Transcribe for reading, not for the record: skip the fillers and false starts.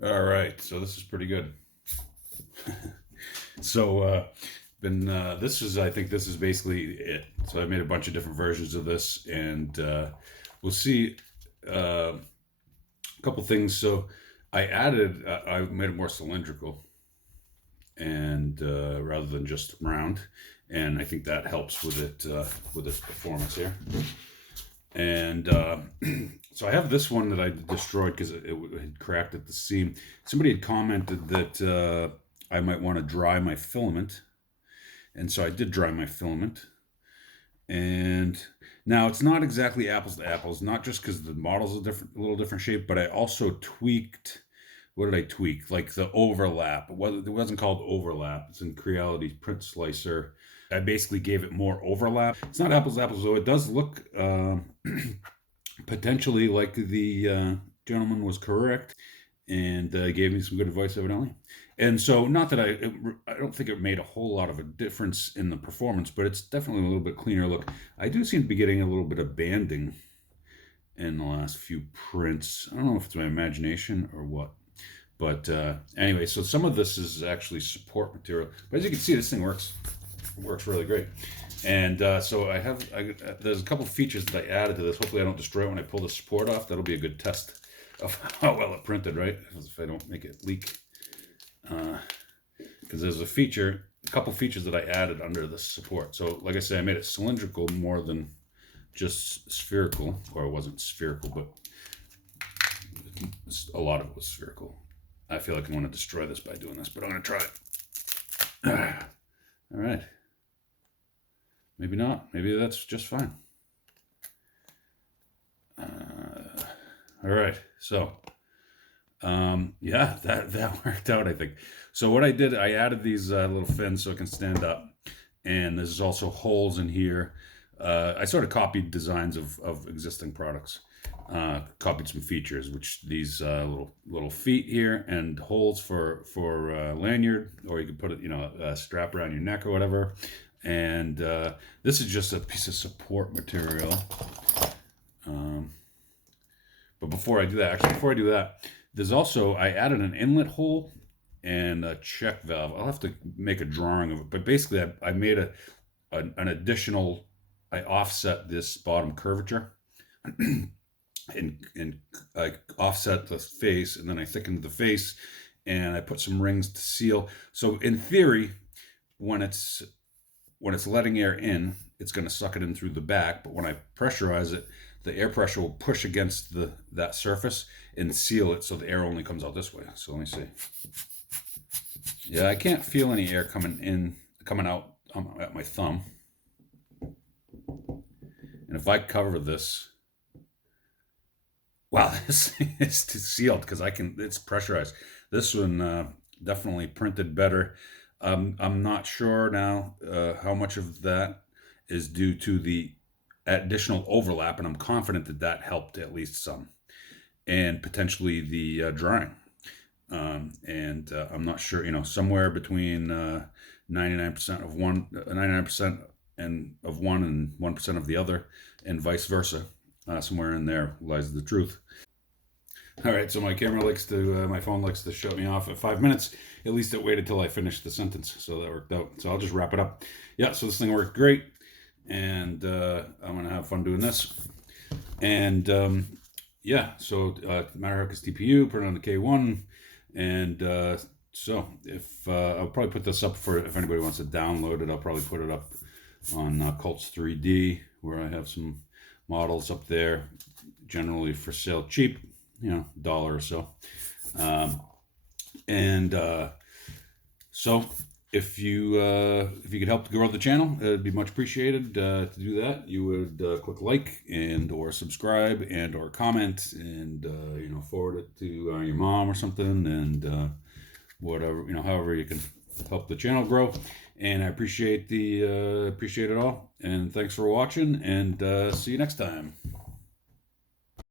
All right, so this is pretty good. So, I think this is basically it. So I made a bunch of different versions of this, and we'll see a couple things. So I made it more cylindrical, and rather than just round, and I think that helps with its performance here. And so I have this one that I destroyed because it had cracked at the seam. Somebody had commented that I might want to dry my filament, and so I did dry my filament. And now it's not exactly apples to apples, not just because the model's a little different shape, but I also tweaked. What did I tweak? Like the overlap. Well, it wasn't called overlap. It's in Creality Print Slicer. I basically gave it more overlap. It's not apples to apples, though. It does look potentially like the gentleman was correct and gave me some good advice, evidently. And so, not that I don't think it made a whole lot of a difference in the performance, but it's definitely a little bit cleaner look. I do seem to be getting a little bit of banding in the last few prints. I don't know if it's my imagination or what. But anyway, so some of this is actually support material. But as you can see, this thing works really great. And so there's a couple of features that I added to this. Hopefully I don't destroy it when I pull the support off. That'll be a good test of how well it printed, right? If I don't make it leak. Because there's a couple features that I added under this support. So like I said, I made it cylindrical more than just spherical. Or it wasn't spherical, but a lot of it was spherical. I feel like I want to destroy this by doing this, but I'm going to try it. All right. Maybe not. Maybe that's just fine. All right. So, yeah, that worked out, I think. So what I did, I added these little fins so it can stand up. And there's also holes in here. I sort of copied designs of existing products. Copied some features, which these little feet here and holes for lanyard, or you could put it, a strap around your neck or whatever. And this is just a piece of support material. But before I do that, there's also, I added an inlet hole and a check valve. I'll have to make a drawing of it, but basically I made an additional, I offset this bottom curvature. and I offset the face, and then I thickened the face, and I put some rings to seal. So in theory, when it's letting air in, it's going to suck it in through the back. But when I pressurize it, the air pressure will push against that surface and seal it, so the air only comes out this way. So let me see. Yeah, I can't feel any air coming out at my thumb. And if I cover this, wow, this is sealed because it's pressurized. This one definitely printed better. I'm not sure now how much of that is due to the additional overlap, and I'm confident that helped at least some, and potentially the drying. And I'm not sure, somewhere between 99% of one, 99% of one and 1% of the other, and vice versa. Somewhere in there lies the truth. All right, so my phone likes to shut me off at 5 minutes. At least it waited till I finished the sentence, so that worked out. So I'll just wrap it up. Yeah, so this thing worked great, and I'm gonna have fun doing this. And yeah, so Matterhook is TPU, put it on the K1, and so if I'll probably put this up for if anybody wants to download it. I'll probably put it up on Cults 3D, where I have some models up there, generally for sale cheap, $1 or so. And so if you could help to grow the channel, it'd be much appreciated. To do that, you would click like and or subscribe and or comment and forward it to your mom or something, and whatever, however you can help the channel grow. And I appreciate it all, and thanks for watching, and see you next time.